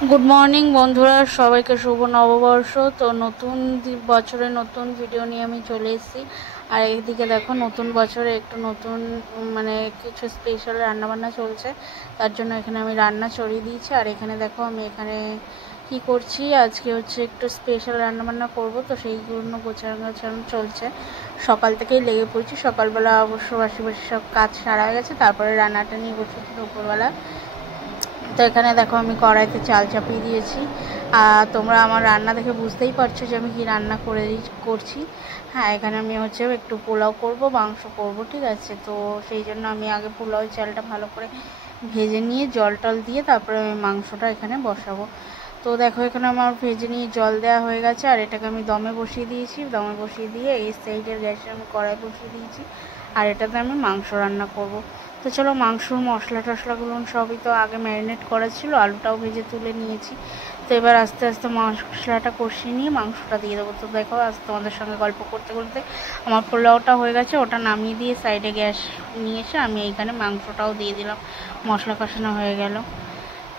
Good morning बंधुरा सबाई के शुभ नवबर्ष। तो नतून बचरे नतून भिडियो निये आमी चले एसेछि। और एकदिके देखो नतून बचरे एकटु नतून माने किछु स्पेशल रान्ना बान्ना चलछे, तार जोन्नो एखाने आमी रान्ना चड़िये दियेछि। और एखाने देखो आमी एखाने कि करछि, आजके होच्छे एकटु स्पेशल रान्ना बान्ना करब, तो सेई जोन्नो गोछानो गाछानो चलछे। सकाल थेकेई लेगे पड़ेछि। सकालबेला अवश्य बासि बासि सब काज सारा हये गेछे, तारपरे रान्नाटा निये बसेछि दुपुरबेला। तो एखाने देखो आमी कड़ाईते चाल चापिয়ে दिएছি। তোমরা আমার রান্না দেখে বুঝতেই পারছো যে আমি কি রান্না করছি। হ্যাঁ, এখানে আমি হচ্ছে একটু পোলাও করব, মাংস করব, ঠিক আছে। তো সেই জন্য আমি আগে পোলাও চালটা ভালো করে ভেজে নিয়ে জল টল দিয়ে তারপরে আমি মাংসটা এখানে বসাবো। তো দেখো এখানে আমার ভেজে নিয়ে জল দেওয়া হয়ে গেছে। আর এটাকে আমি দমে বসিয়ে দিয়েছি। দমে বসিয়ে দিয়ে এই সাইডের গ্যাসে আমি কড়াই বসিয়ে দিয়েছি। আর এটাতে আমি মাংস রান্না করব। তো চলো মাংসর মশলা টশলাগুলো সবই তো আগে ম্যারিনেট করা ছিল, আলুটাও ভেজে তুলে নিয়েছি। তো এবার আস্তে আস্তে মশলাটা কষিয়ে নিয়ে মাংসটা দিয়ে দেবো। তো দেখো আজ তোমাদের সঙ্গে গল্প করতে করতে আমার পোলাওটা হয়ে গেছে, ওটা নামিয়ে দিয়ে সাইডে গ্যাস নিয়ে এসে আমি এইখানে মাংসটাও দিয়ে দিলাম। মশলা কষানো হয়ে গেল,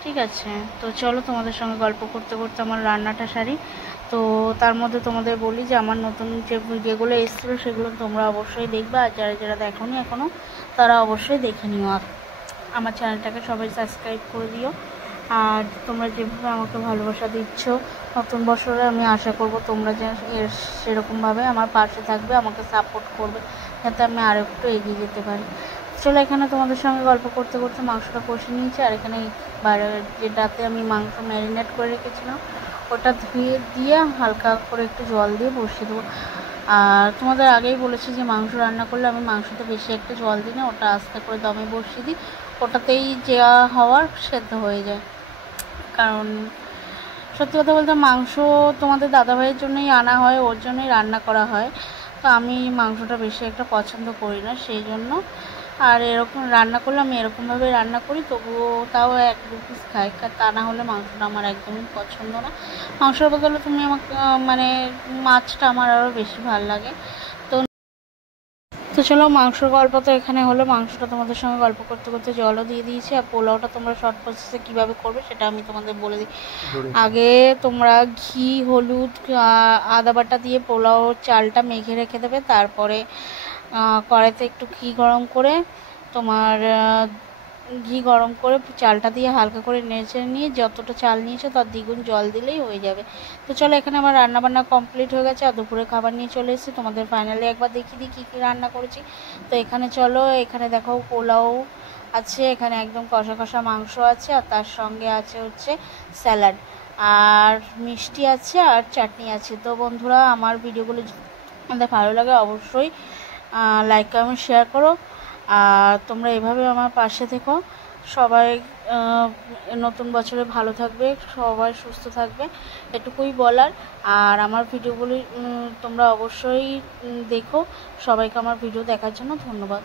ঠিক আছে। তো চলো তোমাদের সঙ্গে গল্প করতে করতে আমার রান্নাটা সারি। তো তার মধ্যে তোমাদের বলি যে আমার নতুন যে ভিডিওগুলো এসেছিলো সেগুলো তোমরা অবশ্যই দেখবে। আর যারা যারা দেখোনি এখনও তারা অবশ্যই দেখে নিও। আর আমার চ্যানেলটাকে সবাই সাবস্ক্রাইব করে দিও। আর তোমরা যেভাবে আমাকে ভালোবাসা দিচ্ছ নতুন বছরে, আমি আশা করব তোমরা যে সেরকমভাবে আমার পাশে থাকবে, আমাকে সাপোর্ট করবে, যাতে আমি আরও একটু এগিয়ে যেতে পারি। চলো এখানে তোমাদের সঙ্গে গল্প করতে করতে মাংসটা কষে নিয়েছি। আর এখানে যেটাতে আমি মাংস ম্যারিনেট করে রেখেছিলাম ওটা ধুয়ে দিয়ে হালকা করে একটু জল দিয়ে বসিয়ে দেবো। আর তোমাদের আগেই বলেছি যে মাংস রান্না করলে আমি মাংসতে বেশি একটা জল দিই না, ওটা আস্তে করে দমে বসিয়ে দিই, ওটাতেই যা হওয়ার সেদ্ধ হয়ে যায়। কারণ সত্যি কথা বলতে মাংস তোমাদের দাদাভাইয়ের জন্যই আনা হয়, ওর জন্যই রান্না করা হয়। তো আমি মাংসটা বেশি একটা পছন্দ করি না, সেই জন্য। আর এরকম রান্না করলে আমি এরকমভাবে রান্না করি, তবুও তাও এক দু পিস খাই, তা না হলে মাংসটা আমার একদমই পছন্দ না। মাংসের বদলে তুমি আমাকে মানে মাছটা আমার আরও বেশি ভালো লাগে। তো চলো মাংসর গল্প তো এখানে হলো। মাংসটা তোমাদের সঙ্গে গল্প করতে করতে জলও দিয়ে দিয়েছি। আর পোলাওটা তোমরা শর্ট প্রসেসে কীভাবে করবে সেটা আমি তোমাদের বলে দিই। আগে তোমরা ঘি, হলুদ, আদা বাটা দিয়ে পোলাও চালটা মেখে রেখে দেবে। তারপরে কড়াইতে একটু ঘি গরম করে চালটা দিয়ে হালকা করে নেড়ে নিয়ে যতটা চাল নিয়েছো তার দ্বিগুণ জল দিলেই হয়ে যাবে। তো চলো এখানে আমার রান্নাবান্না কমপ্লিট হয়ে গেছে। আর দুপুরে খাবার নিয়ে চলে এসেছি। তোমাদের ফাইনালি একবার দেখিয়ে দিই কী কী রান্না করেছি। তো এখানে চলো, এখানে দেখো পোলাও আছে, এখানে একদম কষা কষা মাংস আছে, আর তার সঙ্গে আছে হচ্ছে স্যালাড, আর মিষ্টি আছে, আর চাটনি আছে। তো বন্ধুরা আমার ভিডিওগুলো আমাদের ভালো লাগে অবশ্যই লাইক কমেন্ট শেয়ার করো। আর তোমরা এভাবে আমার পাশে থেকো। সবাই নতুন বছরে ভালো থাকবে, সবাই সুস্থ থাকবে, এটুকুই বলার। আর আমার ভিডিওগুলি তোমরা অবশ্যই দেখো। সবাইকে আমার ভিডিও দেখার জন্য ধন্যবাদ।